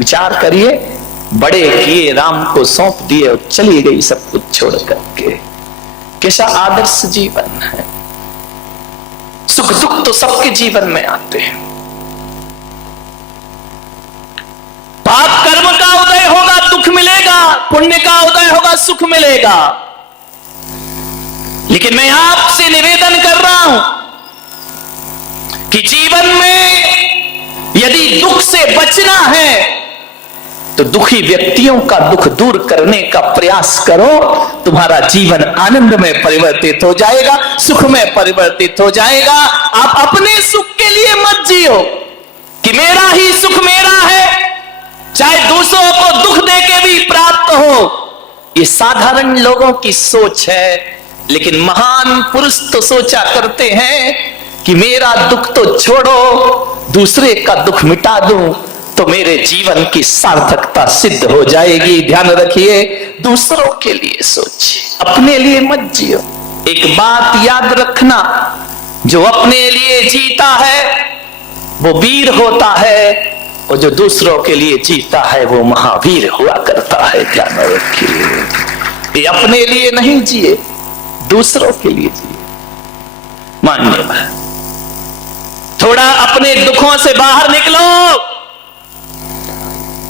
विचार करिए, बड़े किए राम को सौंप दिए और चली गई सब कुछ छोड़ करके। कैसा आदर्श जीवन है। सुख दुख तो सबके जीवन में आते हैं। पाप कर्म का उदय होगा दुख मिलेगा, पुण्य का उदय होगा सुख मिलेगा। लेकिन मैं आपसे निवेदन कर रहा हूं कि जीवन में यदि दुख से बचना है तो दुखी व्यक्तियों का दुख दूर करने का प्रयास करो। तुम्हारा जीवन आनंद में परिवर्तित हो जाएगा, सुख में परिवर्तित हो जाएगा। आप अपने सुख के लिए मत जियो कि मेरा ही सुख मेरा है, चाहे दूसरों को दुख देके भी प्राप्त हो। ये साधारण लोगों की सोच है। लेकिन महान पुरुष तो सोचा करते हैं कि मेरा दुख तो छोड़ो, दूसरे का दुख मिटा दूं तो मेरे जीवन की सार्थकता सिद्ध हो जाएगी। ध्यान रखिए, दूसरों के लिए सोचिए, अपने लिए मत जियो। एक बात याद रखना, जो अपने लिए जीता है वो वीर होता है, और जो दूसरों के लिए जीता है वो महावीर हुआ करता है। ध्यान रखिए, ये अपने लिए नहीं जिए, दूसरों के लिए जिए। मान्य थोड़ा अपने दुखों से बाहर निकलो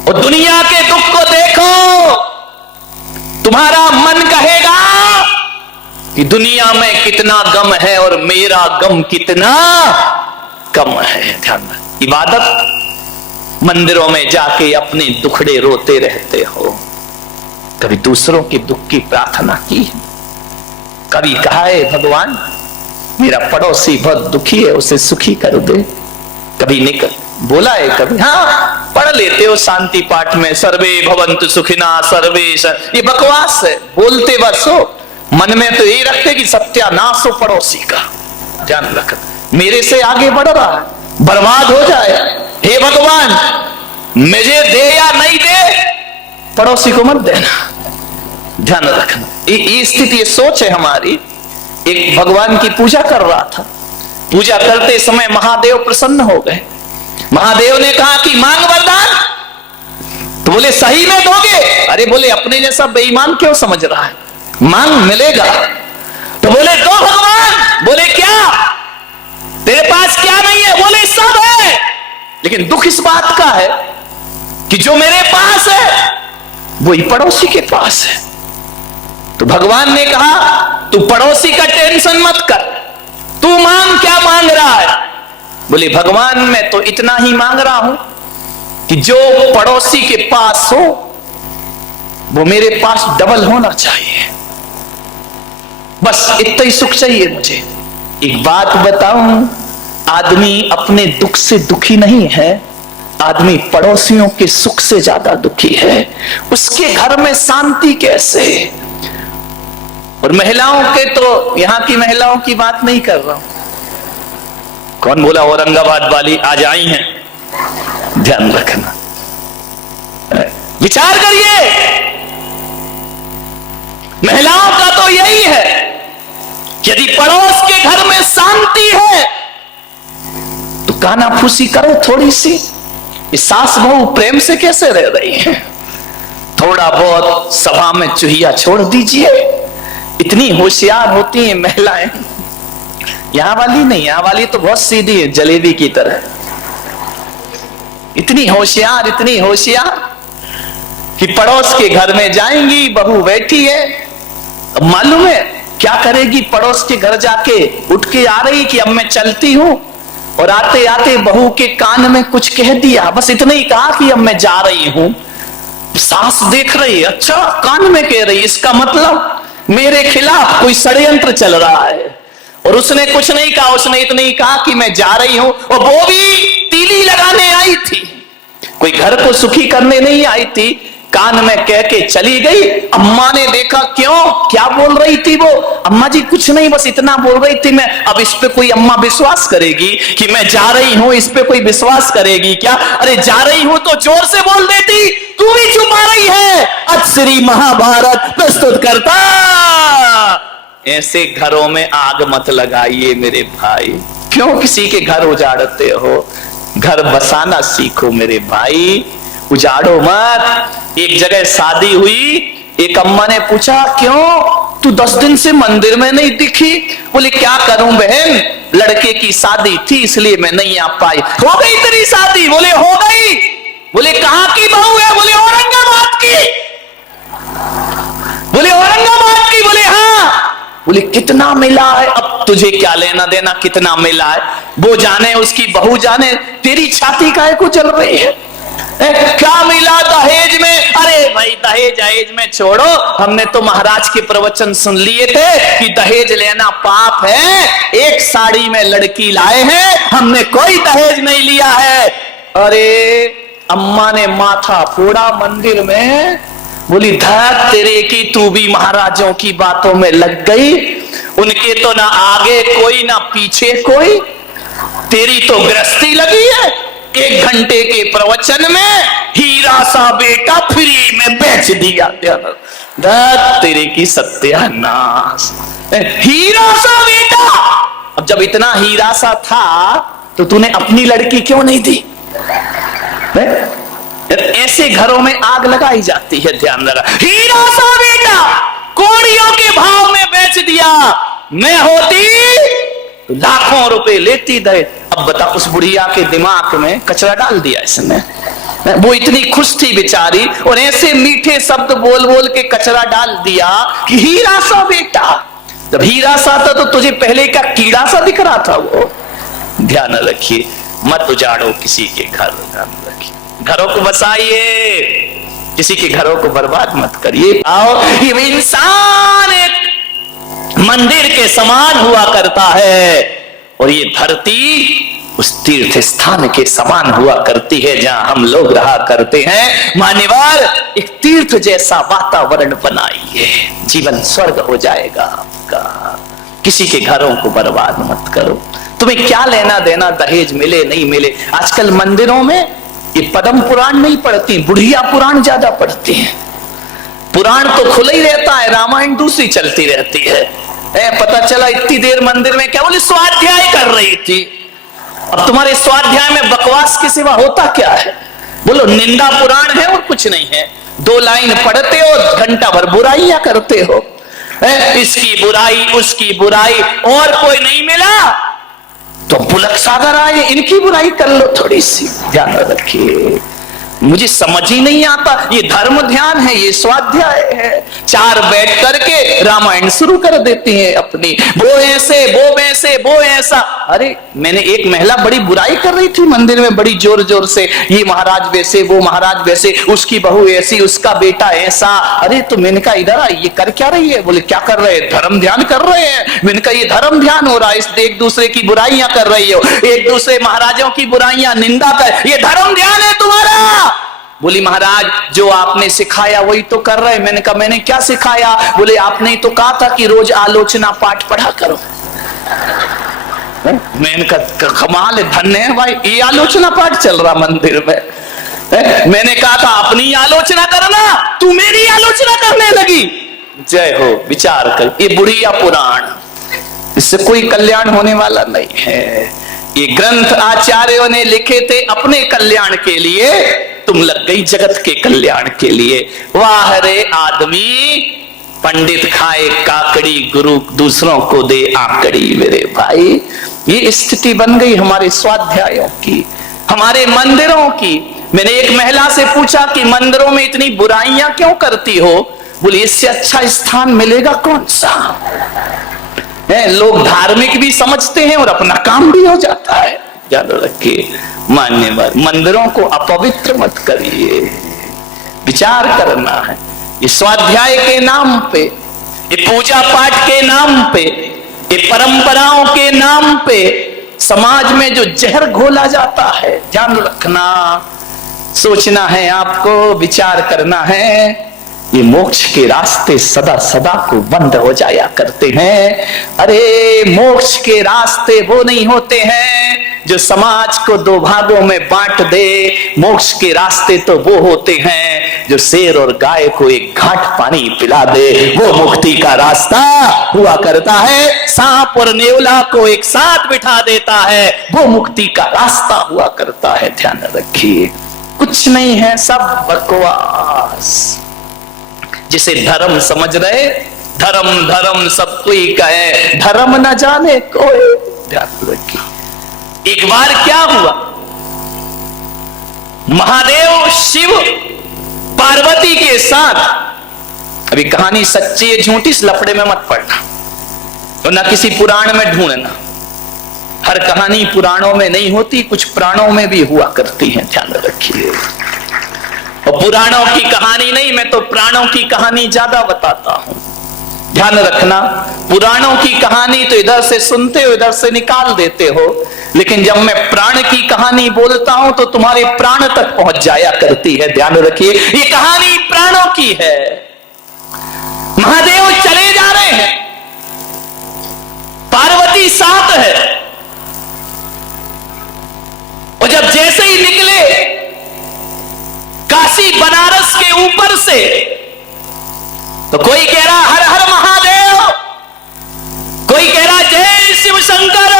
और दुनिया के दुख को देखो। तुम्हारा मन कहेगा कि दुनिया में कितना गम है और मेरा गम कितना कम है। ध्यान में, इबादत मंदिरों में जाके अपने दुखड़े रोते रहते हो, कभी दूसरों के दुख की प्रार्थना की? कभी कहा है भगवान मेरा पड़ोसी बहुत दुखी है उसे सुखी कर दे? कभी निकल बोला है? कभी? हाँ, पढ़ लेते हो शांति पाठ में, सर्वे भवन्तु सुखिना सर्वे। ये बकवास है, बोलते बस हो, मन में तो यही रखते कि सत्यानाश हो पड़ोसी का। ध्यान रख, मेरे से आगे बढ़ रहा है, बर्बाद हो जाए। हे भगवान, मुझे दे या नहीं दे, पड़ोसी को मत देना। ध्यान रखना, ये स्थिति, ये सोच है हमारी। एक भगवान की पूजा कर रहा था, पूजा करते समय महादेव प्रसन्न हो गए। महादेव ने कहा कि मांग वरदान। तो बोले सही में दोगे? अरे बोले अपने जैसा बेईमान क्यों समझ रहा है, मांग मिलेगा। तो बोले दो भगवान। बोले क्या तेरे पास क्या नहीं है? बोले सब है, लेकिन दुख इस बात का है कि जो मेरे पास है वही पड़ोसी के पास है। तो भगवान ने कहा तू पड़ोसी का टेंशन मत कर, तू मांग, क्या मांग रहा है? बोले भगवान मैं तो इतना ही मांग रहा हूं कि जो पड़ोसी के पास हो वो मेरे पास डबल होना चाहिए, बस इतना ही सुख चाहिए मुझे। एक बात बताऊं, आदमी अपने दुख से दुखी नहीं है, आदमी पड़ोसियों के सुख से ज्यादा दुखी है। उसके घर में शांति कैसे? और महिलाओं के तो, यहां की महिलाओं की बात नहीं कर रहा हूं। कौन बोला औरंगाबाद वाली आज आई हैं? ध्यान रखना, विचार करिए। महिलाओं का तो यही है, यदि पड़ोस के घर में शांति है तो कानाफूसी करो थोड़ी सी। सास बहू प्रेम से कैसे रह रही है? थोड़ा बहुत सभा में चूहिया छोड़ दीजिए। इतनी होशियार होती हैं महिलाएं। यहां वाली नहीं, यहां वाली तो बहुत सीधी है, जलेबी की तरह। इतनी होशियार, इतनी होशियार कि पड़ोस के घर में जाएंगी, बहू बैठी है, अब मालूम है क्या करेगी? पड़ोस के घर जाके उठ के आ रही कि अब मैं चलती हूं, और आते आते बहू के कान में कुछ कह दिया, बस इतना ही कहा कि अब मैं जा रही हूं। सास देख रही, अच्छा कान में कह रही, इसका मतलब मेरे खिलाफ कोई षड्यंत्र चल रहा है। और उसने कुछ नहीं कहा, उसने इतना ही कहा कि मैं जा रही हूं, और वो भी तीली लगाने आई थी, कोई घर को सुखी करने नहीं आई थी। कान में कह के चली गई। अम्मा ने देखा, क्यों, क्या बोल रही थी वो? अम्मा जी कुछ नहीं, बस इतना बोल रही थी मैं। अब इस पे कोई अम्मा विश्वास करेगी कि मैं जा रही हूं? इस पे कोई विश्वास करेगी क्या? अरे जा रही हूं तो जोर से बोल देती, तू भी छुपा रही है। आज श्री महाभारत प्रस्तुत करता। ऐसे घरों में आग मत लगाइए मेरे भाई। क्यों किसी के घर उजाड़ते हो? घर बसाना सीखो मेरे भाई। उजाड़ो मत। एक जगह शादी हुई, एक अम्मा ने पूछा क्यों तू 10 दिन से मंदिर में नहीं दिखी? बोले क्या करूं बहन, लड़के की शादी थी इसलिए मैं नहीं आ पाई। हो गई तेरी शादी? बोले हो गई। बोले कहां की बहू है? बोले औरंगाबाद की। बोले औरंगाबाद की? बोले हाँ। बोले कितना मिला है? अब तुझे क्या लेना देना कितना मिला है, वो जाने उसकी बहू जाने, तेरी छाती काहे को जल रही है? क्या मिला दहेज में? अरे भाई दहेज दहेज में छोड़ो, हमने तो महाराज के प्रवचन सुन लिए थे कि दहेज लेना पाप है। एक साड़ी में लड़की लाए हैं, हमने कोई दहेज नहीं लिया है। अरे अम्मा ने माथा फोड़ा मंदिर में। बोली धत तेरे की, तू भी महाराजों की बातों में लग गई। उनके तो ना आगे कोई ना पीछे कोई, तेरी तो गृहस्थी लगी है। 1 घंटे के प्रवचन में हीरा सा बेटा फ्री में बेच दिया। तेरे की सत्यानाश, हीरा सा बेटा। अब जब इतना हीरा सा था तो तूने अपनी लड़की क्यों नहीं दी? ऐसे घरों में आग लगाई जाती है, ध्यान रखा। हीरा सा बेटा कौड़ियों के भाव में बेच दिया। मैं होती तो लाखों रुपए लेती दे। अब बता, उस बुढ़िया के दिमाग में कचरा डाल दिया इसने। वो इतनी खुश थी बेचारी, और ऐसे मीठे शब्द बोल बोल के कचरा डाल दिया कि हीरा सा बेटा। जब हीरा सा था तो तुझे पहले का कीड़ा सा दिख रहा था वो। ध्यान रखिए, मत उजाड़ो किसी के घर, ध्यान रखिए, घरों को बसाइए, किसी के घरों को बर्बाद मत करिए। आओ, ये इंसान एक मंदिर के समान हुआ करता है, और ये धरती उस तीर्थ स्थान के समान हुआ करती है जहां हम लोग रहा करते हैं। मान्यवर, एक तीर्थ जैसा वातावरण बनाइए, जीवन स्वर्ग हो जाएगा आपका। किसी के घरों को बर्बाद मत करो। तुम्हें क्या लेना देना दहेज मिले नहीं मिले। आजकल मंदिरों में ये पद्म पुराण नहीं पढ़ती, बुढ़िया पुराण ज्यादा पढ़ती हैं। पुराण तो खुला ही रहता है, रामायण दूसरी चलती रहती है। पता चला इतनी देर मंदिर में क्या? बोले स्वाध्याय कर रही थी। अब तुम्हारे स्वाध्याय में बकवास के सिवा होता क्या है? बोलो निंदा पुराण है और कुछ नहीं है। 2 लाइन पढ़ते हो, घंटा भर बुराइयां करते हो। इसकी बुराई उसकी बुराई, और कोई नहीं मिला तो बुलक सागर आए, इनकी बुराई कर लो थोड़ी सी। ध्यान रखिए, मुझे समझ ही नहीं आता। ये धर्म ध्यान है, ये स्वाध्याय है। 4 बैठ करके रामायण शुरू कर देती हैं अपनी, वो ऐसे वो वैसे वो ऐसा। अरे मैंने एक महिला बड़ी बुराई कर रही थी मंदिर में बड़ी जोर जोर से, ये महाराज वैसे वो महाराज वैसे, उसकी बहू ऐसी उसका बेटा ऐसा। अरे तो मैंने कहा इधर आई, ये कर क्या रही है? बोले क्या कर रहे हैं? धर्म ध्यान कर रहे हैं। मैंने कहा ये धर्म ध्यान हो रहा है, इस एक दूसरे की बुराइयां कर रही हो, एक दूसरे महाराजों की बुराइयां निंदा कर, ये धर्म ध्यान है तुम्हारा? बोली महाराज जो आपने सिखाया वही तो कर रहे। मैंने कहा मैंने क्या सिखाया? बोले आपने तो कहा था कि रोज आलोचना पाठ पढ़ा करो। मैंने कहा कमाल है, धन्य है भाई, ये आलोचना पाठ चल रहा मंदिर में। मैंने कहा था अपनी आलोचना करना, तू मेरी आलोचना करने लगी। जय हो, विचार कर। ये बुढ़िया पुराण, इससे कोई कल्याण होने वाला नहीं है। ये ग्रंथ आचार्यों ने लिखे थे अपने कल्याण के लिए, तुम लग गई जगत के कल्याण के लिए। वाह रे आदमी, पंडित खाए काकड़ी, गुरु दूसरों को दे आकड़ी। मेरे भाई, ये स्थिति बन गई हमारे स्वाध्यायों की, हमारे मंदिरों की। मैंने एक महिला से पूछा कि मंदिरों में इतनी बुराइयां क्यों करती हो? बोले इससे अच्छा स्थान मिलेगा कौन सा? लोग धार्मिक भी समझते हैं और अपना काम भी हो जाता है। याद रखिए मान्यवर, मंदिरों को अपवित्र मत करिए, विचार करना है। ये स्वाध्याय के नाम पे, ये पूजा पाठ के नाम पे, ये परंपराओं के नाम पे समाज में जो जहर घोला जाता है, ध्यान रखना, सोचना है आपको, विचार करना है। ये मोक्ष के रास्ते सदा सदा को बंद हो जाया करते हैं। अरे मोक्ष के रास्ते वो नहीं होते हैं जो समाज को 2 भागों में बांट दे। मोक्ष के रास्ते तो वो होते हैं जो शेर और गाय को एक घाट पानी पिला दे, वो मुक्ति का रास्ता हुआ करता है। सांप और नेवला को एक साथ बिठा देता है, वो मुक्ति का रास्ता हुआ करता है। ध्यान रखिए, कुछ कुछ नहीं है, सब बकवास। जिसे धर्म समझ रहे, धर्म धर्म सब कोई कहे, धर्म न जाने कोई। ध्यान रखिए। एक बार क्या हुआ, महादेव शिव पार्वती के साथ, अभी कहानी सच्ची है झूठी, इस लफड़े में मत पड़ना और ना किसी पुराण में ढूंढना। हर कहानी पुराणों में नहीं होती, कुछ पुराणों में भी हुआ करती है, ध्यान रखिए। और पुराणों की कहानी नहीं, मैं तो प्राणों की कहानी ज्यादा बताता हूं, ध्यान रखना। पुराणों की कहानी तो इधर से सुनते हो, इधर से निकाल देते हो, लेकिन जब मैं प्राण की कहानी बोलता हूं तो तुम्हारे प्राण तक पहुंच जाया करती है, ध्यान रखिए। ये कहानी प्राणों की है। महादेव चले जा रहे हैं, पार्वती साथ है, और जब जैसे ही निकले काशी बनारस के ऊपर से, तो कोई कह रहा हर हर महादेव, कोई कह रहा जय शिव शंकर,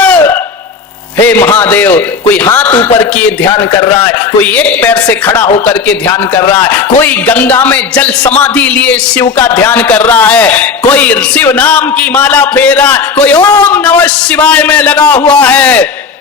हे महादेव। कोई हाथ ऊपर किए ध्यान कर रहा है, कोई एक पैर से खड़ा होकर के ध्यान कर रहा है, कोई गंगा में जल समाधि लिए शिव का ध्यान कर रहा है, कोई शिव नाम की माला फेर रहा है, कोई ओम नमः शिवाय में लगा हुआ है।